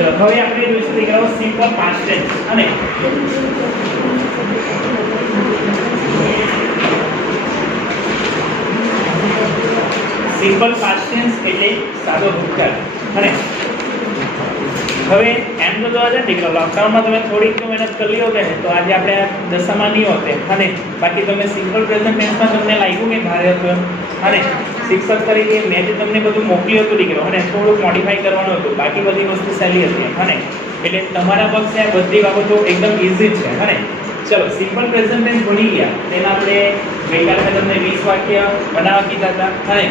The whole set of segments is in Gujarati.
ચલો હવે આપણે જોઈશું દીકરાઓ સિમ્પલ પાસ્ટ ટેન્સ અને સિમ્પલ પાસ્ટ ટેન્સ એટલે સાદો ભૂતકાળ અને હવે એમ તો જોવા જાય દીકરો લોકડાઉનમાં તમે થોડીક મહેનત કરી હોતે તો આજે આપણે દશામાં નહીં હોતે અને બાકી તમે સિમ્પલ પ્રેઝન્ટ ટેન્સમાં તમને લાગ્યું કે ભારે હતું અને શિક્ષક તરીકે મેં જે તમને બધું મોકલ્યું હતું દીકરો અને થોડુંક મોડિફાઈ કરવાનું હતું બાકી બધી વસ્તુ સહેલી હતી અને એટલે તમારા પક્ષે આ બધી બાબતો એકદમ ઇઝી છે અને ચલો સિમ્પલ પ્રેઝન્ટ ટેન્સ ભણી ગયા તેના આપણે ગઈકાલે મેં તમને 20 વાક્ય બનાવવા કીધા હતા અને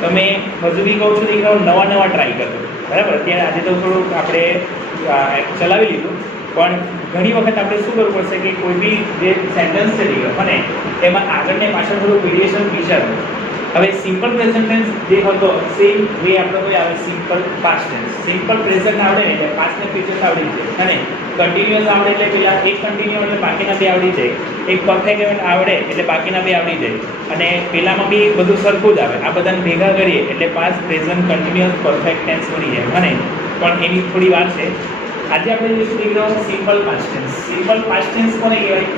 તમે હજુ બી કહું છું દીકરાઓ નવા ટ્રાય કરજો બરાબર અત્યારે આજે તો થોડુંક આપણે ચલાવી લીધું પણ ઘણી વખત આપણે શું કરવું પડશે કે કોઈ બી જે સેન્ટેન્સ છે દીકરો અને એમાં આગળ ને પાછળ થોડું વેરિએશન વિચારવું હવે સિમ્પલ પ્રેઝન્ટ ટેન્સ જે હતો સેમ વે આપણે કોઈ આવે simple past tense simple present આવડે ને એટલે પાસ્ટ ને ફ્યુચર આવડી જાય અને કન્ટિન્યુઅસ આવડે એટલે પેલા એક કન્ટિન્યુ એટલે બાકીના બે આવડી જાય એક પરફેક્ટ આવડે એટલે બાકીના બે આવડી જાય અને પેલામાં બી બધું સરખું જ આવે આ બધાને ભેગા કરીએ એટલે past present continuous perfect tense બની જાય અને પણ એની થોડી વાર છે આજે આપણે જોઈશું દીકરો સિમ્પલ પાસ્ટ ટેન્સ કોને કહેવાય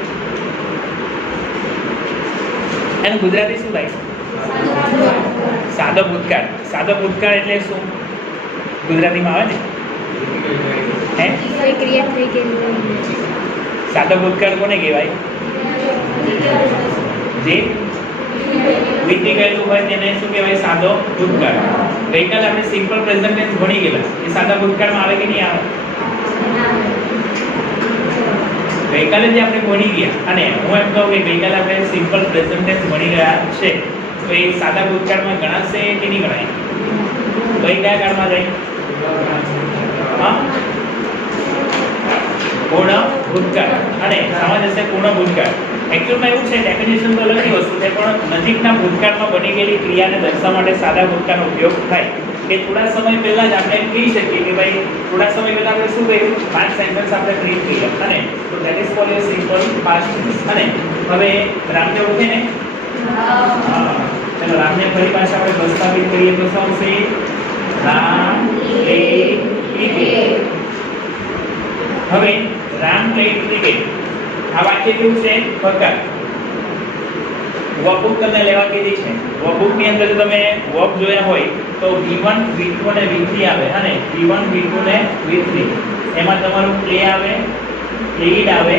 એનું ગુજરાતી શું થાય સાદો ભૂતકાળ એટલે શું ગુજરાતીમાં આવે ને સાદો ભૂતકાળ કોને કહેવાય જે વીતી ગયેલું હોય તેને શું કહેવાય સાદો ભૂતકાળ ગઈકાલે આપણે સિમ્પલ પ્રેઝન્ટ ટેન્સ ભણી ગયેલા એ સાદા ભૂતકાળમાં આવે કે નહીં આવે ગઈકાલે જે આપણે ભણી ગયા અને હું એમ કહું કે ગઈકાલે આપણે સિમ્પલ પ્રેઝન્ટ ટેન્સ ભણી ગયા છે તો એ સાદા ભૂતકાળમાં ગણાશે કે નહીં ગણાય કઈ કયા કાળમાં જાય હા પૂર્ણ ભૂતકાળ અને આમાં જશે પૂર્ણ ભૂતકાળ એકચ્યુઅલમાં એવું છે ડેફિનેશન તો અલગની વસ્તુ છે પણ નજીકના ભૂતકાળમાં બની ગયેલી ક્રિયાને દર્શાવવા માટે સાદા ભૂતકાળનો ઉપયોગ થાય કે થોડા સમય પહેલા જ આપણે કહી શકીએ કે ભાઈ થોડા સમય પહેલા આપણે શું કર્યું 5 સેન્ટેન્સ આપણે ક્રિએટ કર્યા અને તો that is for your simple past tense અને હવે રામને ઓળખે ને હા ચલો રામને ફરી પાછા આપણે પ્રસ્તાવિત કરીએ તો શું આવશે રામ પ્લેડ ક્રિકેટ હવે રામ પ્લેડ ક્રિકેટ આ વાક્ય કેવું છે પ્રકાર વર્કબુક તમને લેવા કીધી છે વર્કબુક ની અંદર જો તમે વર્બ જોયા હોય તો v1 v2 અને v3 આવે અને v1 v2 ને v3 એમાં તમારું પ્લે આવે પ્લેડ આવે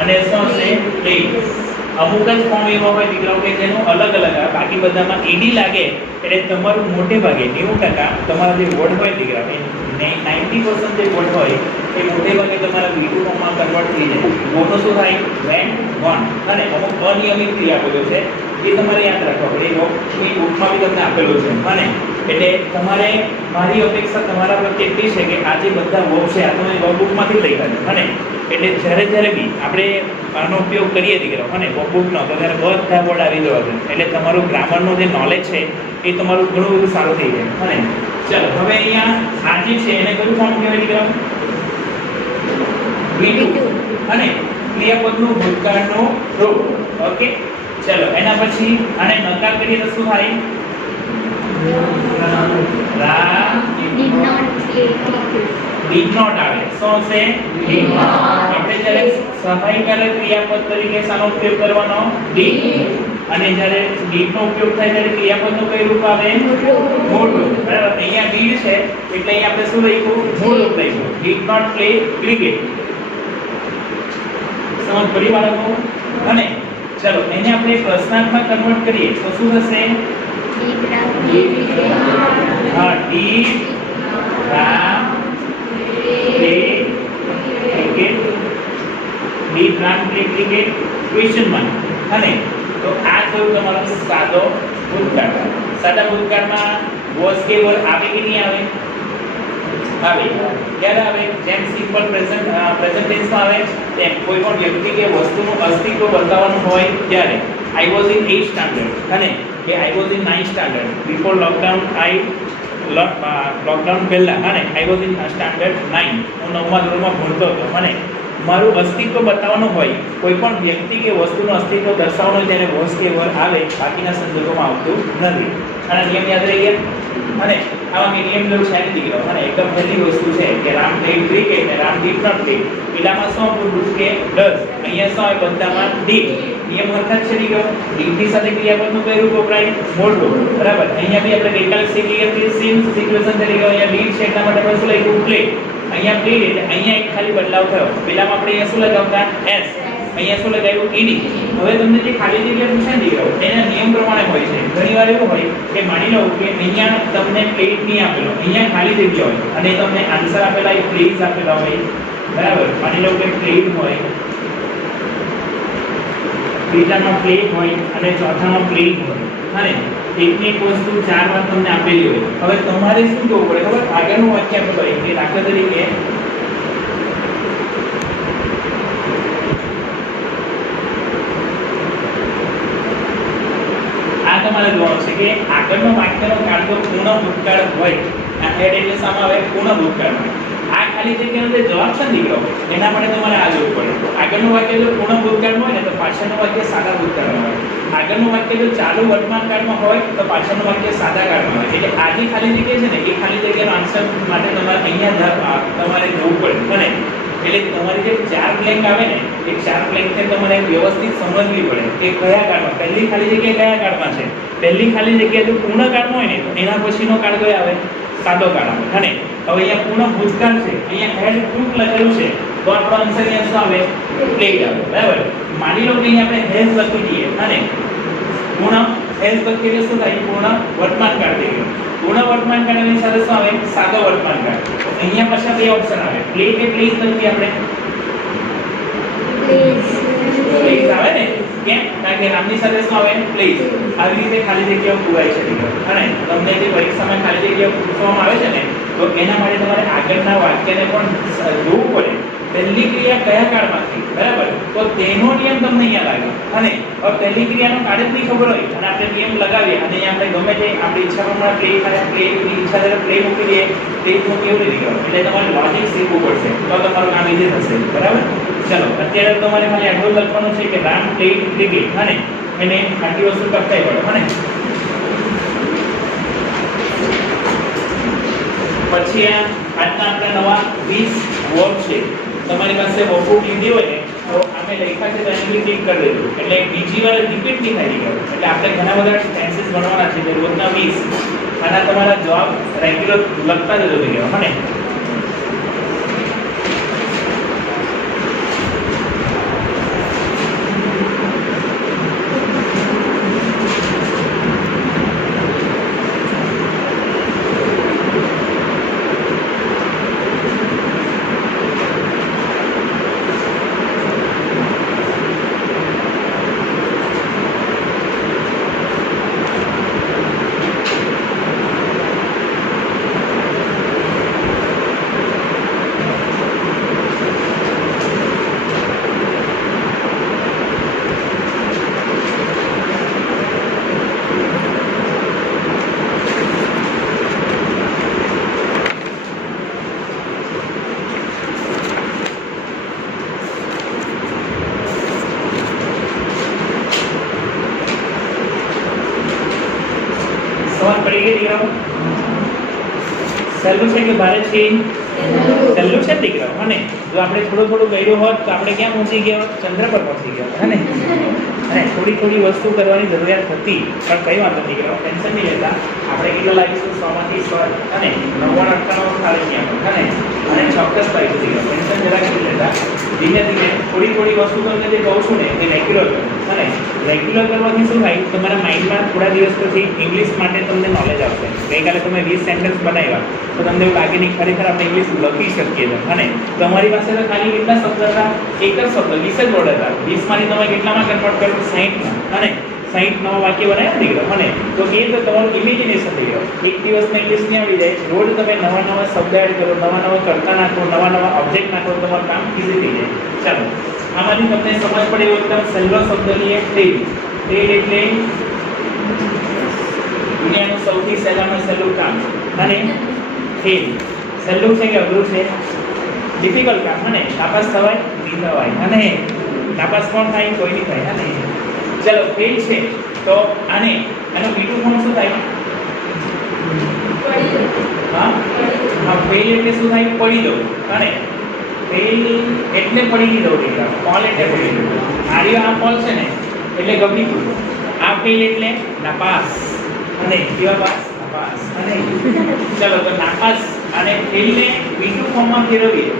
અને શું છે પ્લેડ અમુક જ ફોર્મ એવા હોય દીકરાઓ કે જેનું અલગ આવે બાકી બધામાં ed લાગે એટલે તમારું મોટે ભાગે 90% તમારા જે વર્ડ હોય દીકરાઓ 90% જે વર્ડ હોય એ મોટે ભાગે તમારા v2 ફોર્મમાં કન્વર્ટ થઈ જાય મોટો શું થાય when one અને અમુક અનિયમિત ક્રિયાપદો છે એ તમારે યાદ રાખવા પડે એ બુકમાં બી તમને આપેલું છે અને એટલે તમારે મારી અપેક્ષા તમારા પ્રત્યે એટલી છે કે આ જે બધા વર્બ છે આ તમે વર્કબુકમાંથી લઈ કાઢો અને એટલે જ્યારે બી આપણે આનો ઉપયોગ કરીએ દીકરાઓ અને વર્કબુકનો તો ત્યારે બધા વર્ડ આવી જવા જોઈએ એટલે તમારું ગ્રામરનું જે નોલેજ છે એ તમારું ઘણું બધું સારું થઈ જાય અને ચાલો હવે અહીંયા આ જે છે એને કયું ફોર્મ કહેવાય દીકરાઓ v2 અને ક્રિયાપદનું ભૂતકાળનું રૂપ ઓકે ચલો એના પછી આને નકાર કરીએ તો શું થાય રામ did not આવે શું છે did not આપણે જ્યારે સહાયકારક ક્રિયાપદ તરીકે શાનો ઉપયોગ કરવાનો did અને જ્યારે did નો ઉપયોગ થાય ત્યારે ક્રિયાપદનું કઈ રૂપ આવે મૂળ રૂપ બરાબર અહીંયા did છે એટલે અહીંયા આપણે શું લખ્યું મૂળ રૂપ લખ્યું did not play cricket સમજ પડી બાળકો અને ચલો એને આપણે પ્રશ્નાર્થમાં કન્વર્ટ કરીએ તો શું થશે હા did Ram play cricket did Ram play cricket question mark અને તો આ થયું તમારો સાદો ભૂતકાળ સાદા ભૂતકાળમાં was કે were આવે કે નહીં આવે આવે ક્યારે આવે જેમ સિમ્પલ પ્રેઝન્ટ ટેન્સમાં આવે તેમ કોઈ પણ વ્યક્તિ કે વસ્તુનું અસ્તિત્વ બતાવવાનું હોય ત્યારે I was in 8th standard અને કે I was in 9th standard before lockdown lockdown પહેલા અને I was in standard 9 હું 9મા ધોરણમાં ભણતો હતો અને મારું અસ્તિત્વ બતાવવાનું હોય કોઈ પણ વ્યક્તિ કે વસ્તુનું અસ્તિત્વ દર્શાવવાનું હોય ત્યારે was કે were આવે બાકીના સંદર્ભમાં આવતું નથી અને નિયમ યાદ રહી ગયા અને આમાં મીડિયમ જેવું છે દીકરો અને એકદમ પહેલી વસ્તુ છે કે રામ પ્લેડ ક્રિકેટ ને રામ ડીડ નોટ પ્લે પેલામાં શું પૂછ્યું કે ડઝ અહીંયા શું આવે બધામાં ડીડ નિયમ હરખા જ છે દીકરો ડીડ ની સાથે ક્રિયાપદનું કયું રૂપ વપરાય મોટું બરાબર અહીંયા બી આપણે ગઈકાલે શીખી ગયા સેમ સિચ્યુએશન છે દીકરો અહીંયા ડીડ છે એટલા માટે આપણે શું લખ્યું પ્લે અહીંયા પ્લે એટલે અહીંયા એક ખાલી બદલાવ થયો પેલામાં આપણે અહીંયા શું લગાવતા એસ અહીંયા શું લગાવ્યું ઈડી હવે તમને જે ખાલી જગ્યા પૂછાય દીકરો એના નિયમ પ્રમાણે હોય છે ઘણીવાર એવું હોય કે માની લો કે અહીંયા તમને પ્લેટ નહીં આપેલો અહીંયા ખાલી જગ્યા હોય અને તમને આન્સર આપેલા એ પ્લેસ આપેલા હોય બરાબર માની લો કે પ્લેટ હોય ત્રીજામાં પ્લેટ હોય અને ચોથામાં પ્લેટ હોય અને એકની એક વસ્તુ ચાર વાર તમને આપેલી હોય હવે તમારે શું કરવું પડે ખબર આગળનું વાક્ય આપણે કરીએ કે દાખલા તરીકે આ તમારે જોવાનું છે કે આગળનો વાક્યનો કાળ તો પૂર્ણ ભૂતકાળ હોય આ હેડ એટલે સામે આવે પૂર્ણ ભૂતકાળ હોય આ ખાલી જગ્યાનો જે જવાબ છે દીકરો એના માટે તમારે આ જોવું પડે આગળનું વાક્ય જો પૂર્ણ ભૂતકાળ હોય ને તો પાછળનું વાક્ય સાદા ભૂતકાળમાં હોય આગળનું વાક્ય જો ચાલુ વર્તમાન કાળમાં હોય તો પાછળનું વાક્ય સાદા કાળમાં હોય એટલે આ જે ખાલી જગ્યા છે ને એ ખાલી જગ્યાનો આન્સર માટે તમારે અહીંયા તમારે જોવું પડે અને એટલે તમારી જે ચાર બ્લેન્ક આવે ને એ ચાર બ્લેન્કને તમારે વ્યવસ્થિત સમજવી પડે કે કયા કાળમાં પહેલી ખાલી જગ્યા કયા કાળમાં છે પહેલી ખાલી જગ્યા જો પૂર્ણ કાળમાં હોય ને તો એના પછીનો કાળ કયો આવે સાદો કાળ આવે અને હવે અહીંયા પૂર્ણ ભૂતકાળ છે અહીંયા હેડ ટુક લખેલું છે તો આપણો આન્સર અહીંયા શું આવે પ્લેડ આવે બરાબર માની લો કે અહીંયા આપણે હેઝ લખી દઈએ અને પૂર્ણ હેઝ લખી દઈએ શું થાય પૂર્ણ વર્તમાન કાળ થઈ ગયો પૂર્ણ વર્તમાન કાળની સાથે શું આવે સાદો વર્તમાન કાળ તો અહીંયા પાછા બે ઓપ્શન આવે પ્લે કે પ્લીઝ લખીએ આપણે પ્લીઝ આવે ને કેમ કારણ કે નામની સાથે શું આવે પ્લીઝ આવી રીતે ખાલી જગ્યાઓ પૂરાય છે અને તમને જે પરીક્ષામાં ખાલી જગ્યાઓ પૂછવામાં આવે છે ને તો એના માટે તમારે આગળના વાક્યને પણ જોવું પડે પહેલી ક્રિયા કયા કાળમાં થઈ બરાબર તો તેનો નિયમ તમને અહીંયા લાગે અને હવે પહેલી ક્રિયાનો કાળ જ નહીં ખબર હોય અને આપણે નિયમ લગાવીએ અને આપણે ગમે તે આપણી ઈચ્છા પ્રમાણે પ્લે કરે પ્લે ઈચ્છા દ્વારા પ્લે મૂકી દઈએ તે હું કેવું નહીં નીકળે એટલે તમારે લોજિક શીખવું પડશે તો તમારું કામ ઈઝી થશે બરાબર ચલો અત્યારે તમારે ખાલી આટલું લખવાનું છે કે રામ પ્લેડ ક્રિકેટ અને એને આટલી વસ્તુ કરતા પડે અને પછી આજના આપણા નવા 20 વર્બ છે તમારી પાસે વર્કબુક લીધી હોય ને તો આમે લખ્યા છે તેને ક્લિક કરી દેજો એટલે બીજી વાર રિપીટ નહીં થાય ગયો એટલે આપણે ઘણા બધા ટેન્સીસ ભણવાના છે રોજના 20 આના તમારા જવાબ રેગ્યુલર લખતા જજો ગયો અને પડી ગઈ દીકરાઓ સહેલું છે કે ભારે છે સહેલું છે દીકરાઓ અને જો આપણે થોડું ગયું હોત તો આપણે ક્યાં પહોંચી ગયા હોત ચંદ્ર પર પહોંચી ગયા હે ને અને થોડી વસ્તુ કરવાની જરૂરિયાત હતી પણ કઈ વાંધો નહીં દીકરાઓ ટેન્શન નહીં લેતા આપણે કેટલા લાગીશું 100 માંથી 100 અને 99 ખાલી ગયા અને ચોક્કસ પાઈશું દીકરાઓ ટેન્શન જરા નહીં લેતા ધીમે ધીમે થોડી વસ્તુ તમને જે કહું છું ને એ રેગ્યુલર કરો અને રેગ્યુલર કરવાથી શું થાય તમારા માઇન્ડમાં થોડા દિવસ પછી ઇંગ્લિશ માટે તમને નોલેજ આવશે ગઈકાલે તમે 20 સેન્ટેન્સ બનાવ્યા તો તમને એવું લાગે નહીં ખરેખર આપણે ઇંગ્લિશ લખી શકીએ છીએ અને તમારી પાસે તો ખાલી કેટલા શબ્દ હતા એક જ શબ્દ 20 જ વર્ડ હતા 20 માંથી તમે કેટલામાં કન્વર્ટ કર્યું 60 અને 60 નવા વાક્ય બનાવ્યા દીકરો અને તો એ તો તમારું ઇમેજિનેશન થઈ ગયો એક દિવસમાં ઇંગ્લિશ નહીં આવી જાય રોજ તમે નવા શબ્દ એડ કરો નવા કરતા નાખો નવા ઓબ્જેક્ટ નાખો તમારું કામ ઇઝી થઈ જાય ચાલો આમાંથી તમને સમજ પડે એવો એકદમ સહેલો શબ્દ લઈએ ટ્રેડ એટલે દુનિયાનું સૌથી સહેલું કામ અને ખેલ સહેલું છે કે અઘરું છે ડિફિકલ્ટ કામ અને નાપાસ થવાય નહીં થવાય અને નાપાસ કોણ થાય કોઈ નહીં થાય અને ચલો ફેલ છે તો આનું બીજું કોણ શું થાય હા હા ફેલ એટલે શું થાય પડી દઉં અને ફેલ એટલે પડી દઉં દીકરા ફોલ એટલે પડી દઉં આર્યો આ ફોલ છે ને એટલે ગમી ગયું આ ફેલ એટલે નાપાસ અને કેવા પાસ નાપાસ અને ચલો તો નાપાસ અને ફેલને બીજું ફોર્મમાં ફેરવીએ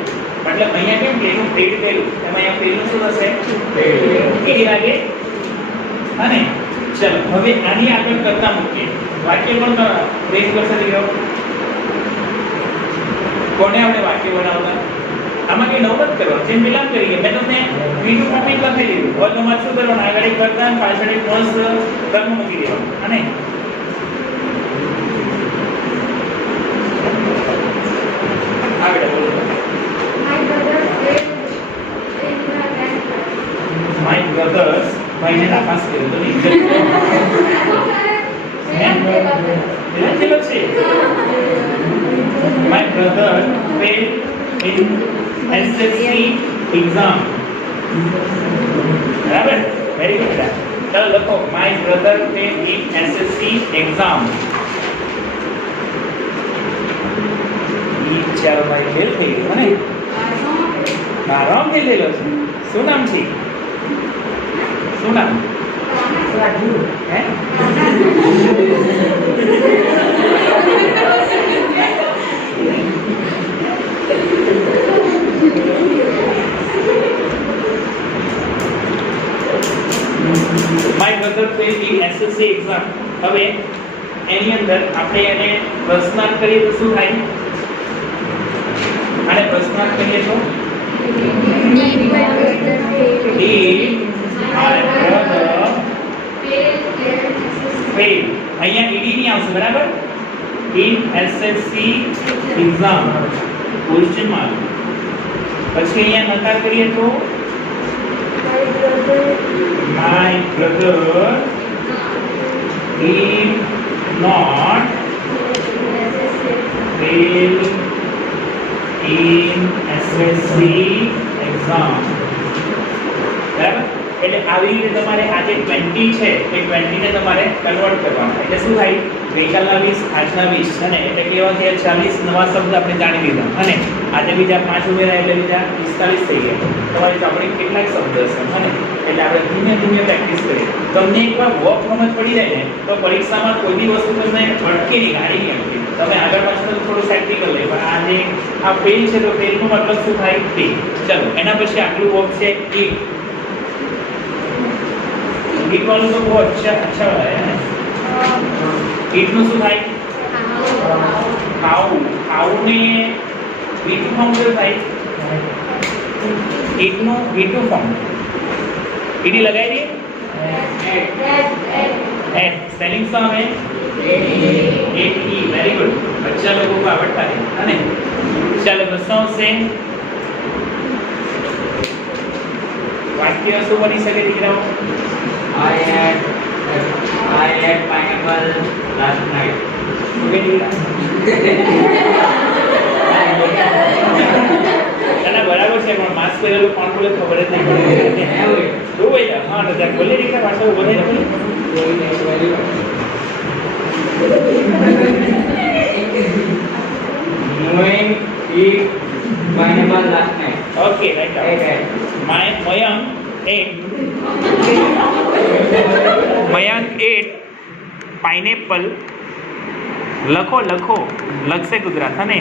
મતલબ અહીંયા કેમ કે એનું ફેલ થયેલું એમાં અહીંયા ફેલનું શું થશે ફેલ લાગે અને ચલો હવે આની આગળ કરતા મૂકીએ વાક્ય પણ રેસ કરશે દીકરો કોને આપણે વાક્ય બનાવતા આમાં કઈ નવું નથી કરવાનું જેમ પેલા કરીએ મેં તમને બીજું ટોપિક લખી દીધું હવે તમારે શું કરવાનું આગળ એક કરતા પાછળ એક મસ્ત કર્મ મૂકી દેવાનું અને આગળ બોલો My brothers ભાઈને નાપાસ કર્યો તો ઇજ્જત છે My brother failed in SSC exam. બરાબર વેરી ગુડ ચાલો લખો My brother failed in SSC exam. ચાલો ભાઈ ફેલ થઈ ગયો ને મારો ફેલ થયેલો છે શું નામ છે શું નામ રાજુ હે My brother failed in SSC exam. હવે એની અંદર આપણે એને પ્રશ્નાર્થ કરીએ તો શું થાય આને પ્રશ્નાર્થ કરીએ તો Did my brother fail? અહીંયા ed નહીં આવશે બરાબર in SSC exam question mark પછી અહીંયા નકાર કરીએ તો My brother did not fail in SSC exam. બરાબર એટલે આવી રીતે તમારે આ જે 20 છે એ 20 ને તમારે કન્વર્ટ કરવાના એટલે શું થાય ગઈકાલના 20 આજના 20 અને એટલે કેવા થયા 40 નવા શબ્દ આપણે જાણી લીધા અને આજે બીજા 5 ઉમેર્યા એટલે બીજા 45 થઈ ગયા તમારી સામે કેટલાક શબ્દ હશે અને એટલે આપણે ધીમે ધીમે પ્રેક્ટિસ કરીએ તમને એકવાર વર્ક સમજ પડી જાય ને તો પરીક્ષામાં કોઈ બી વસ્તુ તમને અટકે નહીં ગાડી નહીં અટકે તમે આગળ પાછળ થોડું સેટિંગ કરી લે પણ આ જે આ ફેલ છે તો ફેલનો મતલબ શું થાય ફેલ ચલો એના પછી આગલું વર્ક છે ईट वालों तो बहुत अच्छा वाला है ईट નું શું થાય ખાવું ખાવું ને V2 ફોર્મ શું થાય ईट નું V2 ફોર્મ ईडी लगाई दिए एट स्पेलिंग सम है एट ई वेरी गुड बच्चा लोगों को आवड़ता है ना चलो बच्चों से वाक्य શું બની શકે દીકરાઓ I had pineapple last night. ના બરાબર છે પણ માસ્ક પહેરેલું કોણ બોલે ખબર જ નહીં પડે શું ભાઈ હા રજા બોલે દીકરા પાછળ બોલે Knowing eat pineapple last night. Okay, right. Mayank ate pineapple લખો લખશે ગુજરાત અને